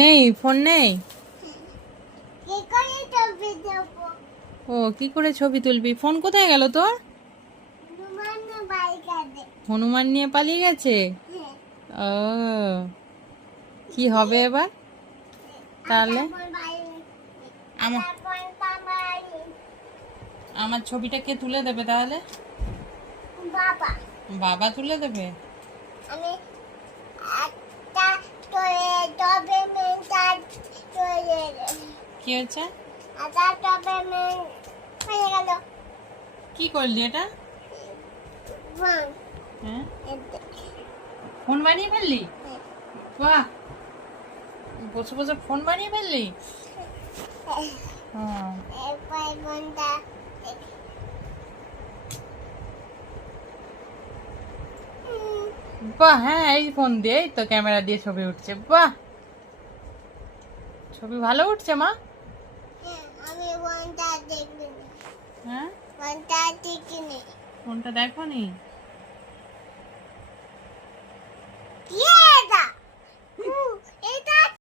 নেই, ফোন নেই। ও, কি করে ছবি তুলবি? ফোন কোথায় গেল তোর? হনুমান নিয়ে পালিয়ে গেছে। ও, কি হবে এবার তাহলে? আমার ছবিটা কে তুলে দেবে তাহলে? বাবা। বাবা তুলে দেবে? আমি একটা টবে কি হয়েছে? হয়ে গেল। কি করলি এটা? হ্যাঁ, ফোন বানিয়ে ফেললি? বাহ, বসে বসে ফোন বানিয়ে ফেললি। হ্যাঁ। বাহ, হ্যাঁ, এই ফোন দিয়ে, এই তো ক্যামেরা দিয়ে ছবি উঠছে। বাহ, ছবি ভালো উঠছে মা। আমি ফোনটা দেখিনি। হ্যাঁ, ফোনটা দেখিনি। ফোনটা দেখো নি।